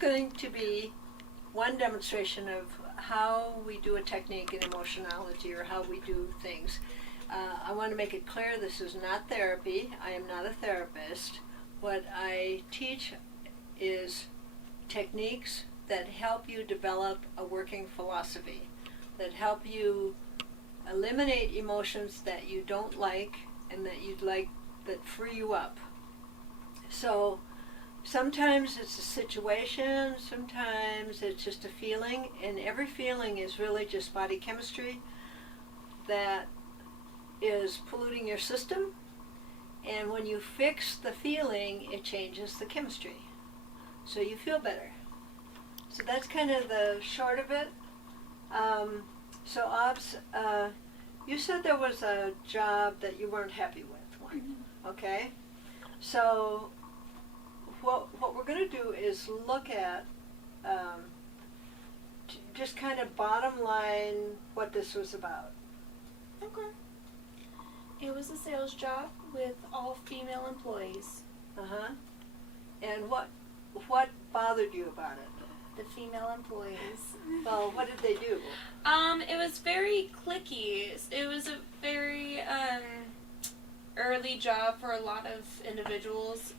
going to be one demonstration of how we do a technique in emotionology, or how we do things. I want to make it clear, this is not therapy. I am not a therapist. What I teach is techniques that help you develop a working philosophy, that help you eliminate emotions that you don't like and that you'd like, that free you up. So sometimes it's a situation, sometimes it's just a feeling, and every feeling is really just body chemistry that is polluting your system. And when you fix the feeling, it changes the chemistry. So you feel better. So that's kind of the short of it. So Obs, you said there was a job that you weren't happy with, one. Mm-hmm. Okay? So what we're going to do is look at just kind of bottom line what this was about. Okay. It was a sales job with all female employees. Uh-huh. And what bothered you about it? The female employees. Well, what did they do? It was very cliquey. It was a very early job for a lot of individuals.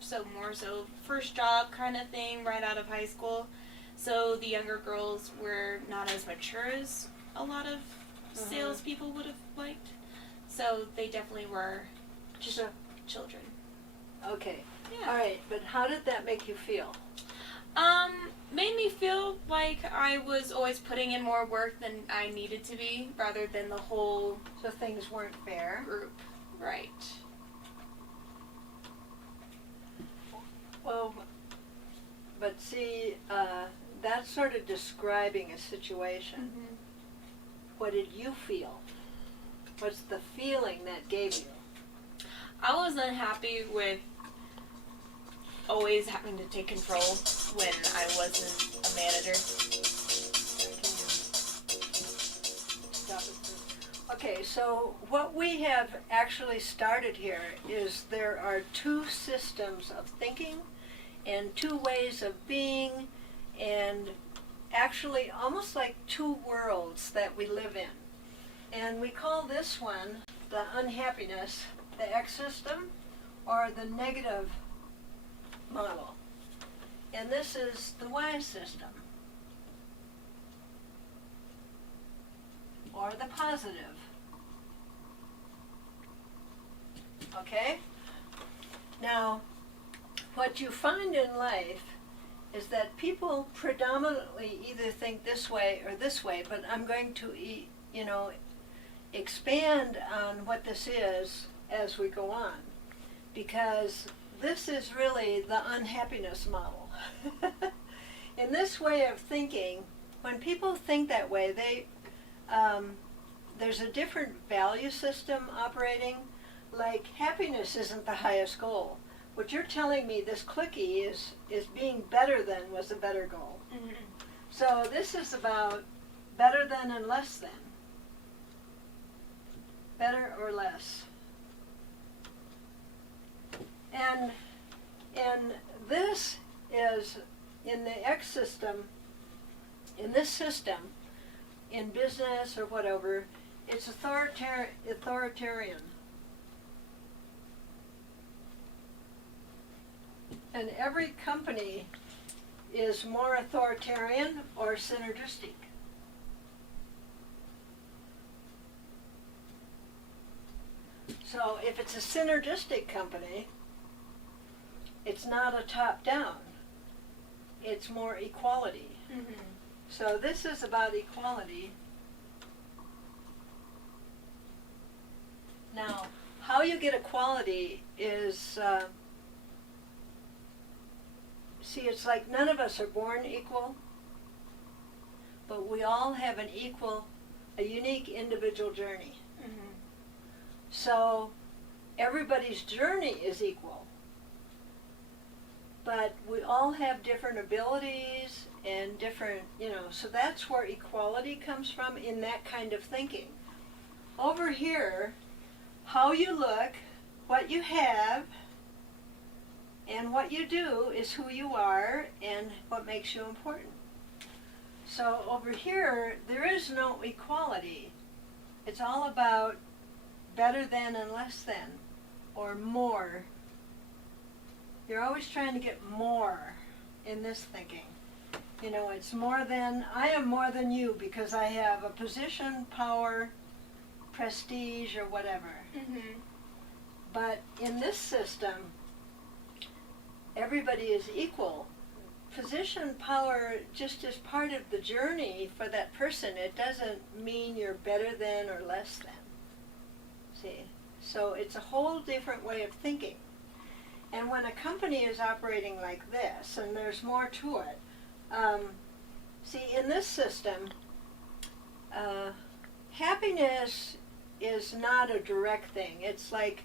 So more so first job kind of thing right out of high school. So the younger girls were not as mature as a lot of salespeople would have liked. So they definitely were just children. Okay. Yeah. All right, but how did that make you feel? Made me feel like I was always putting in more work than I needed to be, rather than the whole So things weren't fair? group. Right. Well, but see, that's sort of describing a situation. Mm-hmm. What did you feel? What's the feeling that gave you? I was unhappy with always having to take control when I wasn't a manager. Stop it. Okay, so what we have actually started here is there are two systems of thinking and two ways of being, and actually almost like two worlds that we live in. And we call this one the unhappiness, the X system, or the negative model. And this is the Y system, or the positive. Okay? Now, what you find in life is that people predominantly either think this way or this way, but I'm going to, expand on what this is as we go on, because this is really the unhappiness model. In this way of thinking, when people think that way, there's a different value system operating. Like, happiness isn't the highest goal. What you're telling me, this clicky, is being better than was a better goal. Mm-hmm. So this is about better than and less than. Better or less. And this is, in the X system, in this system, in business or whatever, it's authoritarian. And every company is more authoritarian or synergistic. So if it's a synergistic company, it's not a top-down. It's more equality. Mm-hmm. So this is about equality. Now, how you get equality is, see, it's like none of us are born equal, but we all have a unique individual journey. Mm-hmm. So everybody's journey is equal, but we all have different abilities and different, so that's where equality comes from, in that kind of thinking. Over here, how you look, what you have, And what you do is who you are and what makes you important. So over here, there is no equality. It's all about better than and less than, or more. You're always trying to get more in this thinking. You know, it's more than, I am more than you because I have a position, power, prestige, or whatever. Mhm. But in this system, everybody is equal. Position, power just is part of the journey for that person. It doesn't mean you're better than or less than. See? So it's a whole different way of thinking. And when a company is operating like this, and there's more to it, see, in this system, happiness is not a direct thing. It's like,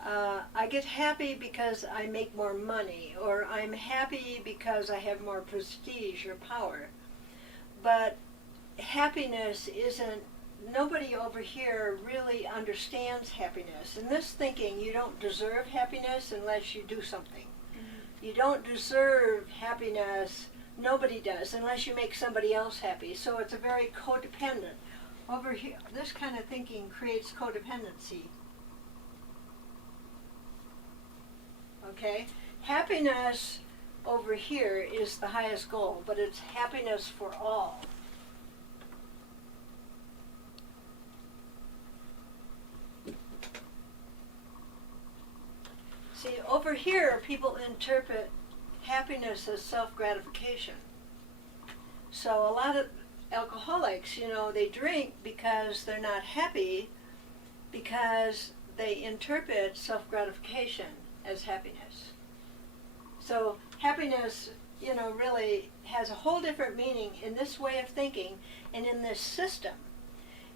I get happy because I make more money, or I'm happy because I have more prestige or power. But happiness isn't, nobody over here really understands happiness. In this thinking, you don't deserve happiness unless you do something. Mm-hmm. You don't deserve happiness, nobody does, unless you make somebody else happy. So it's a very codependent. Over here, this kind of thinking creates codependency. Okay? Happiness over here is the highest goal, but it's happiness for all. See, over here, people interpret happiness as self-gratification. So a lot of alcoholics, you know, they drink because they're not happy, because they interpret self-gratification as happiness. So happiness, you know, really has a whole different meaning in this way of thinking and in this system.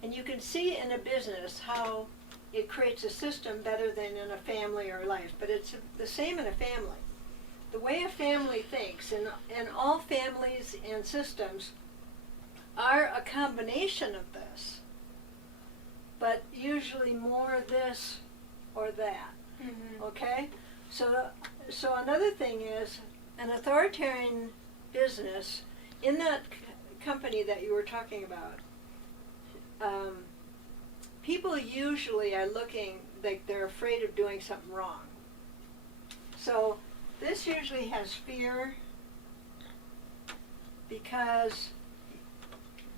And you can see in a business how it creates a system better than in a family or life, but it's the same in a family. The way a family thinks, and all families and systems are a combination of this, but usually more this or that. Mm-hmm. Okay? So another thing is, an authoritarian business, in that company that you were talking about, people usually are looking like they're afraid of doing something wrong. So this usually has fear because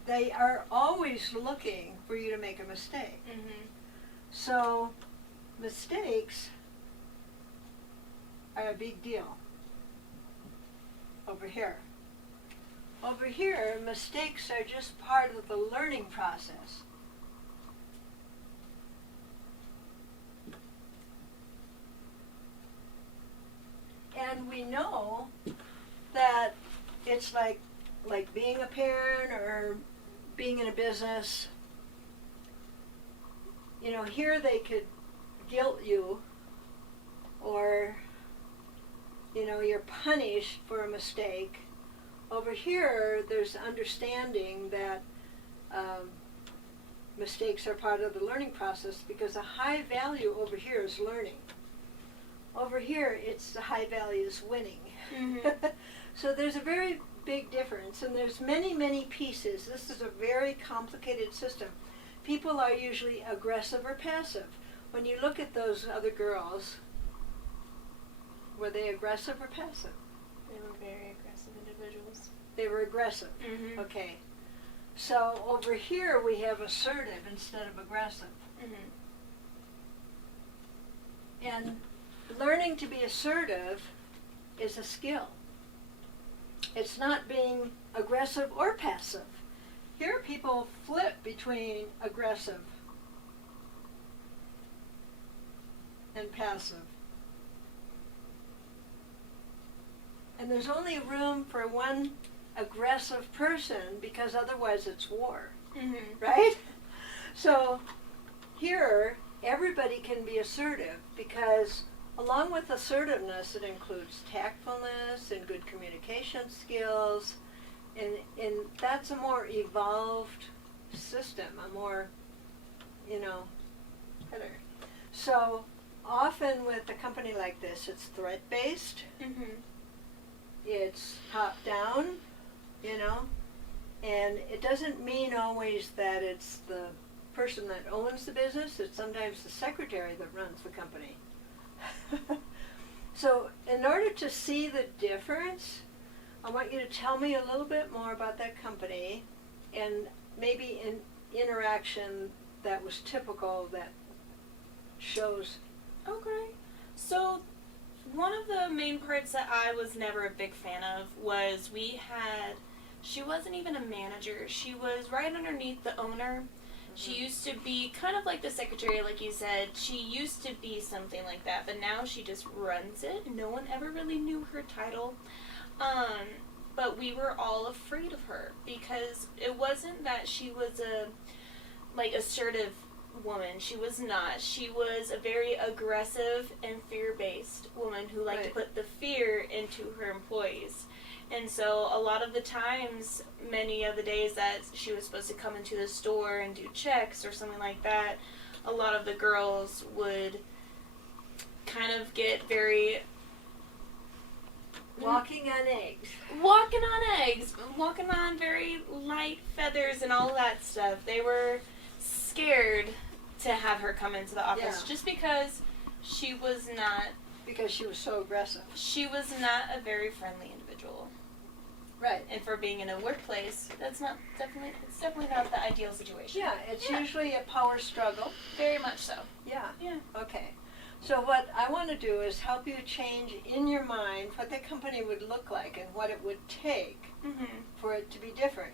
they are always looking for you to make a mistake. Mm-hmm. So mistakes are a big deal over here. Over here, mistakes are just part of the learning process. And we know that it's like being a parent or being in a business. You know, here they could guilt you, or, you know, you're punished for a mistake. Over here, there's understanding that mistakes are part of the learning process, because a high value over here is learning. Over here, it's the high value is winning. Mm-hmm. So there's a very big difference, and there's many, many pieces. This is a very complicated system. People are usually aggressive or passive. When you look at those other girls, were they aggressive or passive? They were very aggressive individuals. They were aggressive. Mm-hmm. Okay. So over here we have assertive instead of aggressive. Mm-hmm. And learning to be assertive is a skill. It's not being aggressive or passive. Here people flip between aggressive and passive. And there's only room for one aggressive person, because otherwise it's war. Mm-hmm. Right? So here, everybody can be assertive, because along with assertiveness, it includes tactfulness and good communication skills, and that's a more evolved system, a more, you know, better. So often with a company like this, it's threat-based, Mhm. it's top-down, you know, and it doesn't mean always that it's the person that owns the business. It's sometimes the secretary that runs the company. So in order to see the difference, I want you to tell me a little bit more about that company and maybe an interaction that was typical that shows. Okay. So, one of the main parts that I was never a big fan of was she wasn't even a manager. She was right underneath the owner. She used to be kind of like the secretary, like you said. She used to be something like that, but now she just runs it. No one ever really knew her title. But we were all afraid of her because it wasn't that she was a assertive woman. She was not. She was a very aggressive and fear-based woman who liked to put the fear into her employees. And so a lot of the times, many of the days that she was supposed to come into the store and do checks or something like that, a lot of the girls would kind of get very Walking on eggs. Walking on very light feathers and all that stuff. They were scared to have her come into the office just because she was not. Because she was so aggressive. She was not a very friendly individual. Right. And for being in a workplace, it's definitely not the ideal situation. Yeah, it's usually a power struggle. Very much so. Yeah. Yeah. Okay. So what I want to do is help you change in your mind what the company would look like and what it would take for it to be different.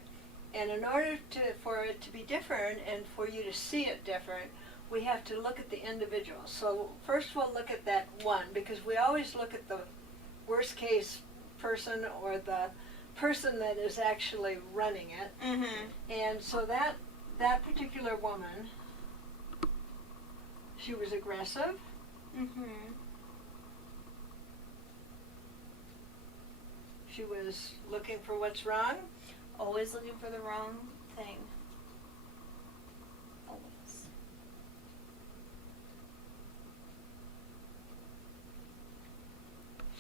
And in order for it to be different and for you to see it different, we have to look at the individual. So first we'll look at that one, because we always look at the worst case person or the person that is actually running it. And so that particular woman, she was aggressive. She was looking for what's wrong. Always looking for the wrong thing. Always.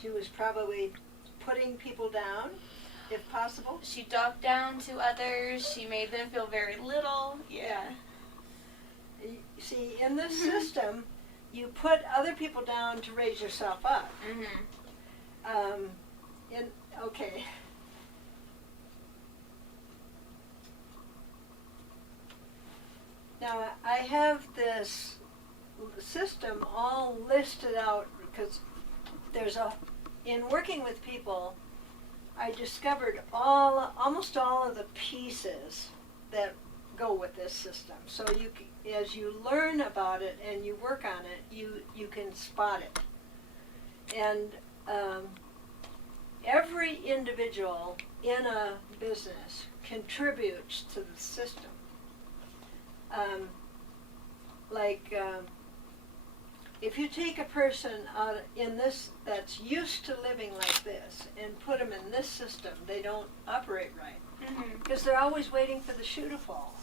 She was probably putting people down, if possible. She talked down to others. She made them feel very little. Yeah. See, in this system, you put other people down to raise yourself up. Okay. Now, I have this system all listed out because in working with people, I discovered almost all of the pieces that go with this system. So as you learn about it and you work on it, you can spot it. And every individual in a business contributes to the system. If you take a person out in this that's used to living like this and put them in this system, they don't operate right. Because they're always waiting for the shoe to fall.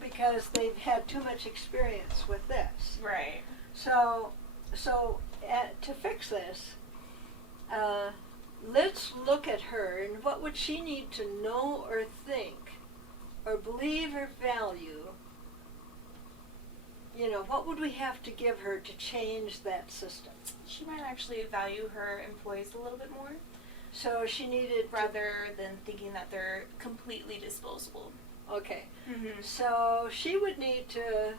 Because they've had too much experience with this. Right. So to fix this, let's look at her and what would she need to know or think or believe or value. What would we have to give her to change that system? She might actually value her employees a little bit more. So she needed rather than thinking that they're completely disposable. Okay. So she would need to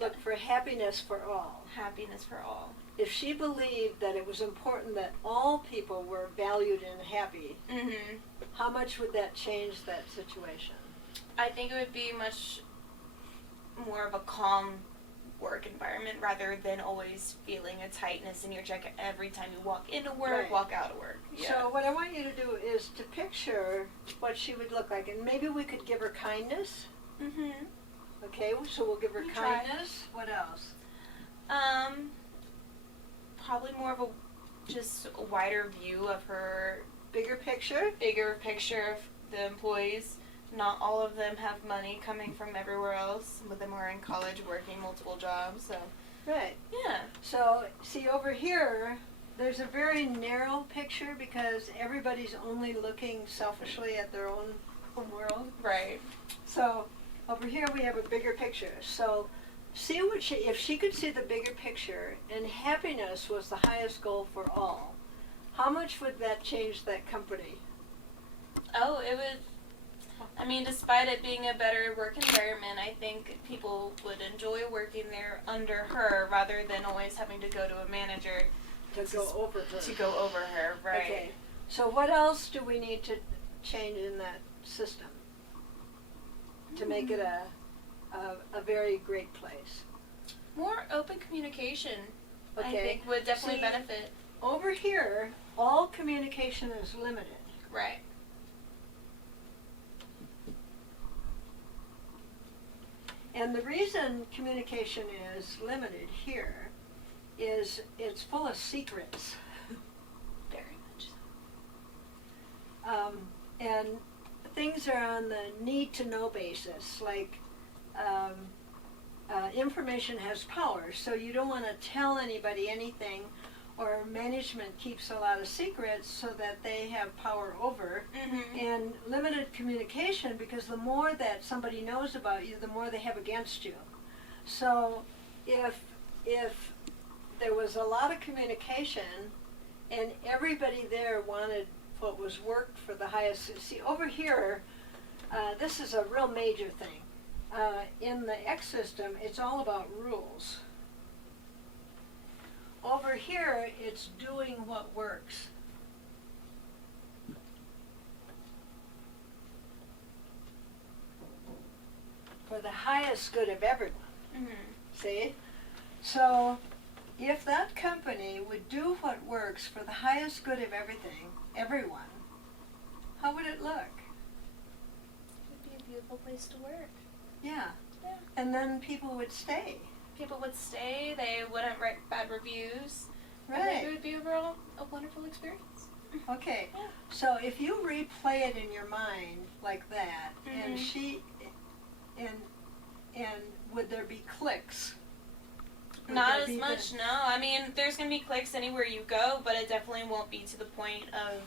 look for happiness for all. Happiness for all. If she believed that it was important that all people were valued and happy, how much would that change that situation? I think it would be much more of a calm work environment rather than always feeling a tightness in your check every time you walk into work, walk out of work. Yeah. So what I want you to do is to picture what she would look like, and maybe we could give her kindness. Okay, so we'll give her kindness. What else? Probably more of just a wider view of her. Bigger picture of the employees. Not all of them have money coming from everywhere else. Some of them are in college working multiple jobs. So Right. Yeah. So, see over here, there's a very narrow picture because everybody's only looking selfishly at their own world. Right. So, over here we have a bigger picture. So, see what if she could see the bigger picture and happiness was the highest goal for all, how much would that change that company? Oh, it would. I mean, despite it being a better work environment, I think people would enjoy working there under her rather than always having to go to a manager To go over her. to go over her. Right. Okay. So what else do we need to change in that system to make it a very great place? More open communication, Okay. I think, would definitely See, benefit. Over here, all communication is limited. Right. And the reason communication is limited here is it's full of secrets. Very much so. And things are on the need to know basis, like information has power, so you don't want to tell anybody anything, or management keeps a lot of secrets so that they have power over. Mm-hmm. And limited communication, because the more that somebody knows about you, the more they have against you. So if there was a lot of communication and everybody there wanted what was worked for the highest, see over here, this is a real major thing. In the X system, it's all about rules. Over here, it's doing what works. For the highest good of everyone. Mm-hmm. See? So, if that company would do what works for the highest good of everyone, how would it look? It would be a beautiful place to work. Yeah. Yeah. And then people would stay. People would stay, they wouldn't write bad reviews. And Right. it would be overall a wonderful experience. Okay. Yeah. So if you replay it in your mind like that, and and would there be clicks? Would Not there as be much, no. I mean, there's going to be clicks anywhere you go, but it definitely won't be to the point of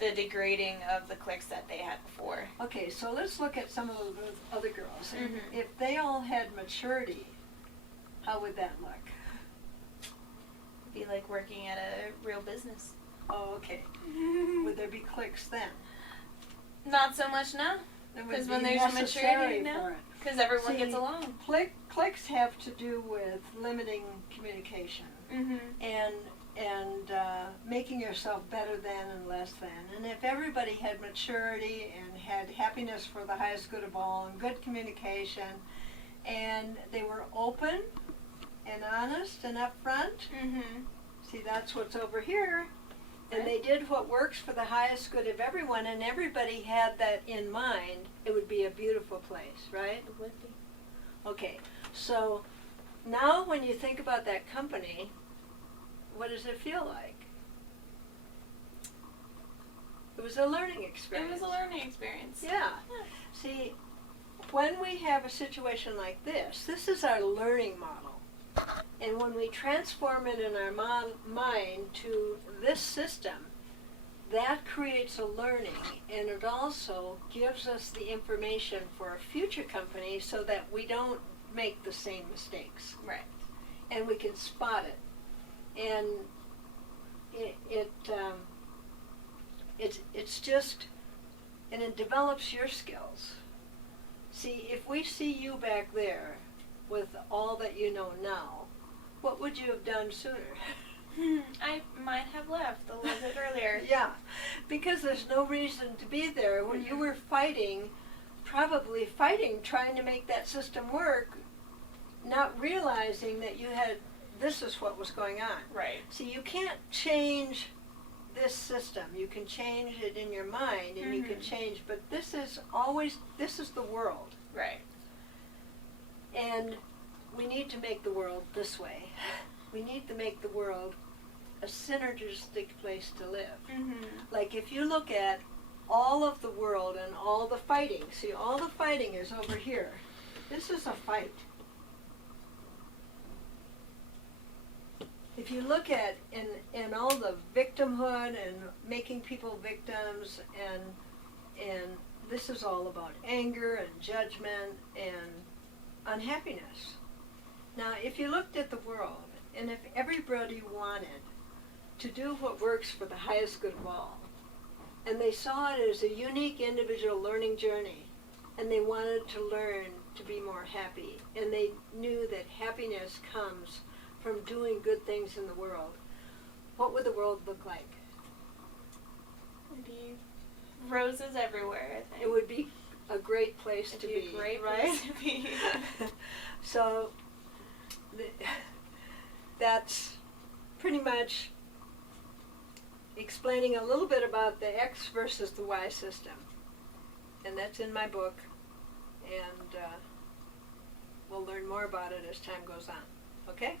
the degrading of the clicks that they had before. Okay, so let's look at some of those other girls. And Mhm. if they all had maturity, how would that look? It'd be like working at a real business. Oh, okay. Would there be clicks then? Not so much now, There would because be when there's a maturity necessary now, for it. because everyone See, gets along. Clicks have to do with limiting communication Mm-hmm. and making yourself better than and less than. And if everybody had maturity and had happiness for the highest good of all and good communication, and they were open and honest and upfront, Mm-hmm. see, that's what's over here. And they did what works for the highest good of everyone, and everybody had that in mind, it would be a beautiful place, right? It would be. Okay, so now when you think about that company, what does it feel like? It was a learning experience. It was a learning experience. Yeah. See, when we have a situation like this is our learning model. And when we transform it in our mind to this system, that creates a learning, and it also gives us the information for a future company so that we don't make the same mistakes. Right. And we can spot it. And it's just, and it develops your skills. See, if we see you back there with all that you know now, what would you have done sooner? I might have left a little bit earlier. Yeah, because there's no reason to be there when you were probably fighting, trying to make that system work, not realizing that this is what was going on. Right. See, you can't change this system. You can change it in your mind, and you can change, but this is the world. Right. And we need to make the world this way. We need to make the world a synergistic place to live. Mm-hmm. Like if you look at all of the world and all the fighting, see, all the fighting is over here. This is a fight. if you look at in all the victimhood and making people victims, and this is all about anger and judgment and unhappiness. Now, if you looked at the world, and if everybody wanted to do what works for the highest good of all, and they saw it as a unique individual learning journey, and they wanted to learn to be more happy, and they knew that happiness comes from doing good things in the world, what would the world look like? It'd be roses everywhere, I think. It would be a great place to be, a great right? place to be. So that's pretty much explaining a little bit about the X versus the Y system. And that's in my book, and we'll learn more about it as time goes on. Okay?